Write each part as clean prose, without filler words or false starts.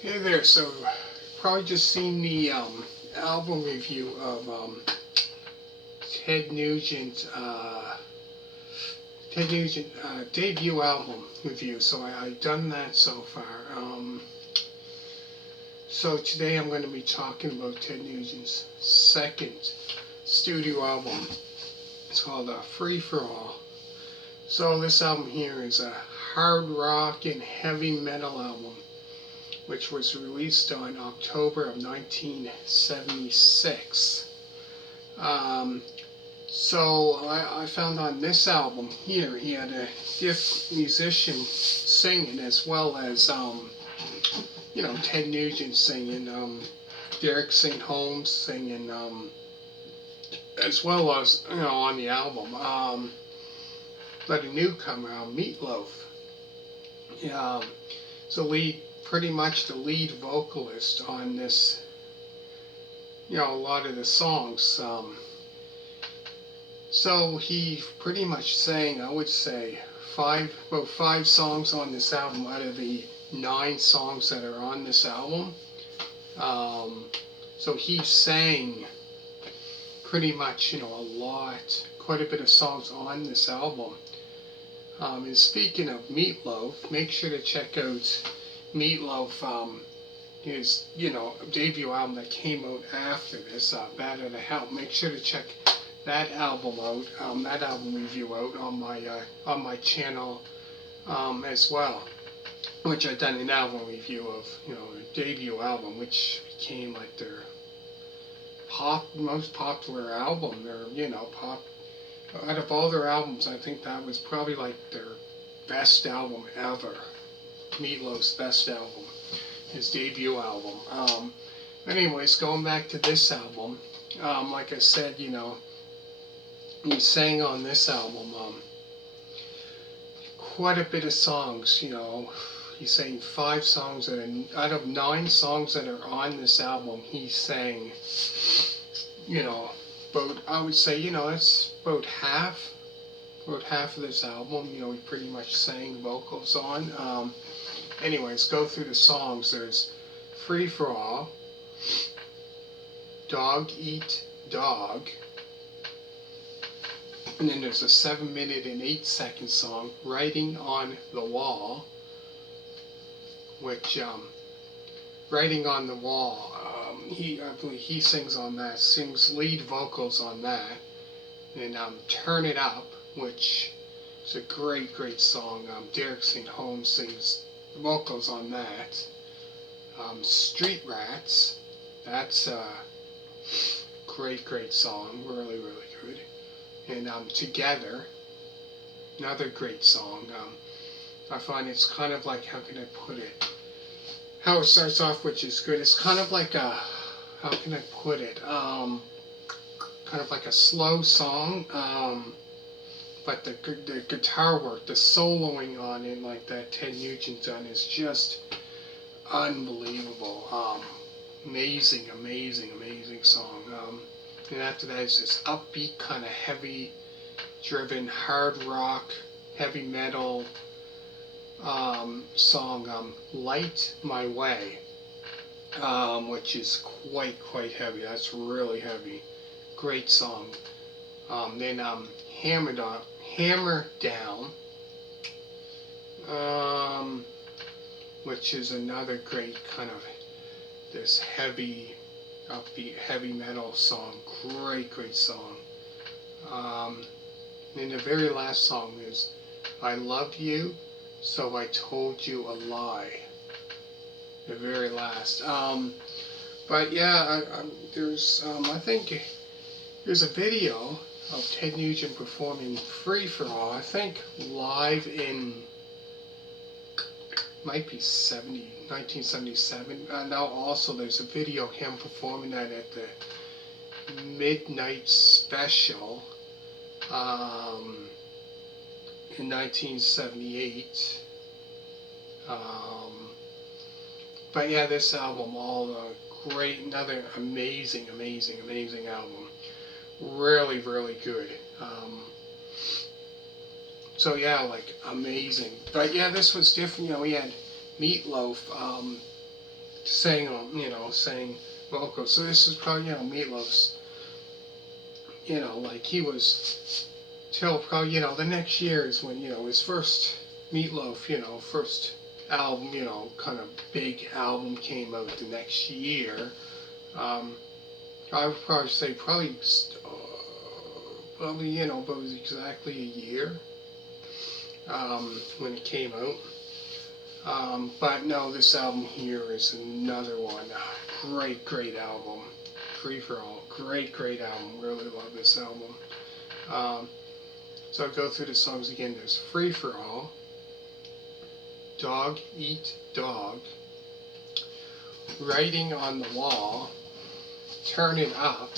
Hey there, so probably just seen the album review of Ted Nugent debut album review. So I've done that so far. So today I'm going to be talking about Ted Nugent's second studio album. It's called Free For All. So this album here is a hard rock and heavy metal album, which was released on October of 1976. So I found on this album here, he had a deaf musician singing, as well as, Ted Nugent singing, Derek St. Holmes singing, as well as, on the album. But a newcomer, Meatloaf. So pretty much the lead vocalist on this, a lot of the songs. So he pretty much sang, I would say, about five songs on this album out of the 9 songs that are on this album. So he sang pretty much, quite a bit of songs on this album. And speaking of Meatloaf, make sure to check out Meatloaf, his, debut album that came out after this, Bad Out of Hell. Make sure to check that album out, that album review out on my channel, as well, which I've done an album review of, their debut album, which became like their most popular album. Their, out of all their albums, I think that was probably like their best album ever. Meatloaf's best album, his debut album. Anyways, going back to this album, like I said, he sang on this album quite a bit of songs. He sang 5 songs out of 9 songs that are on this album. He sang, about, I would say, it's about half of this album. He pretty much sang vocals on. Anyways, go through the songs. There's Free For All, Dog Eat Dog, and then there's a 7-minute and 8-second song, Writing on the Wall, which, Writing on the Wall, I believe he sings on that, sings lead vocals on that. And Turn It Up, which is a great song. Derek St. Holmes sings vocals on that. Street Rats, that's a great song, really good. And Together, another great song. I find it's kind of like, how can I put it? How it starts off, which is good. It's kind of like a, how can I put it? Kind of like a slow song, but the guitar work, the soloing on it, like that Ted Nugent done, is just unbelievable. Amazing song. And after that is this upbeat, kind of heavy driven, hard rock, heavy metal song, Light My Way, which is quite heavy. That's really heavy. Great song. Then Hammerdown, which is another great kind of this heavy, upbeat, heavy metal song. Great song. And the very last song is I Loved You, So I Told You a Lie. The very last. But yeah, there's, I think there's a video of Ted Nugent performing Free For All, I think live in, might be 1977. Now also there's a video of him performing that at the Midnight Special in 1978. But yeah, this album, all great, another amazing album. really, really good. So yeah, like amazing. But yeah, this was different. You know, we had Meatloaf sang sang vocals. So this is probably Meatloaf's. Like he was till probably the next year is when his first Meatloaf first album kind of big album came out the next year. Um, I would probably say probably about exactly a year when it came out. But no, this album here is another one. Great, great album. Free for All. Great, great album. Really love this album. Um, so I'll go through the songs again. There's Free for All, Dog Eat Dog, Writing on the Wall, Turn It Up,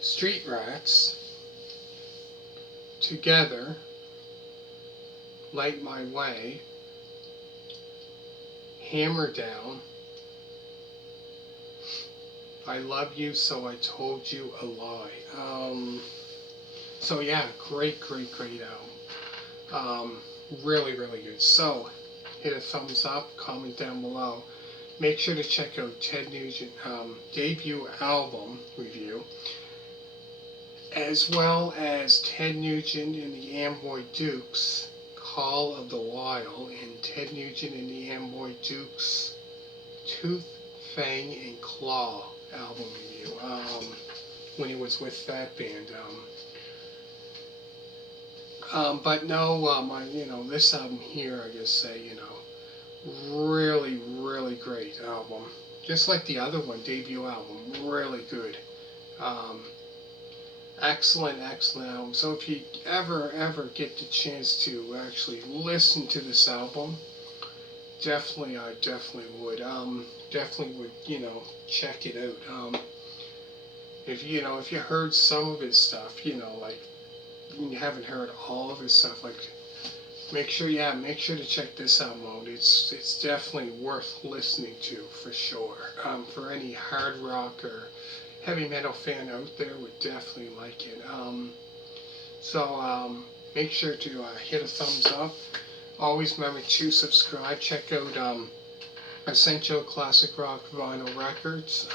Street Rats, Together, Light My Way, Hammerdown, I Love You So I Told You a Lie. So yeah, great, great, great album. Really, really good. So hit a thumbs up, comment down below. Make sure to check out Ted Nugent debut album review, as well as Ted Nugent and the Amboy Dukes, Call of the Wild, and Ted Nugent and the Amboy Dukes, Tooth, Fang, and Claw album review, when he was with that band. But no, this album here, I just say, really, really great album. Just like the other one, debut album, really good. Um, Excellent, excellent album. So if you ever get the chance to actually listen to this album, I definitely would. Definitely would, check it out. If you heard some of his stuff, like you haven't heard all of his stuff, like make sure to check this album out. It's definitely worth listening to for sure. For any hard rock or heavy metal fan out there would definitely like it. So make sure to hit a thumbs up. Always remember to subscribe. Check out Essential Classic Rock Vinyl Records.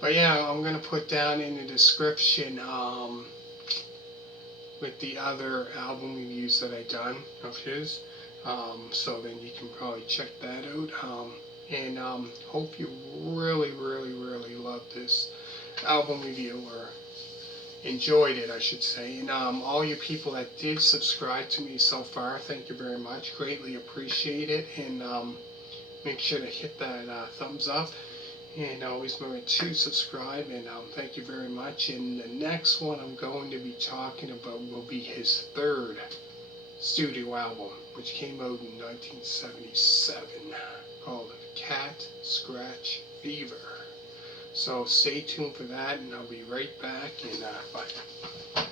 But yeah, I'm going to put down in the description with the other album reviews that I done of his. So then you can probably check that out. And hope you really, really, really love this album review, or enjoyed it, I should say. And all you people that did subscribe to me so far, thank you very much. Greatly appreciate it. And make sure to hit that thumbs up. And always remember to subscribe. And thank you very much. And the next one I'm going to be talking about will be his third studio album, which came out in 1977, called Cat Scratch Fever. So stay tuned for that, and I'll be right back. And bye.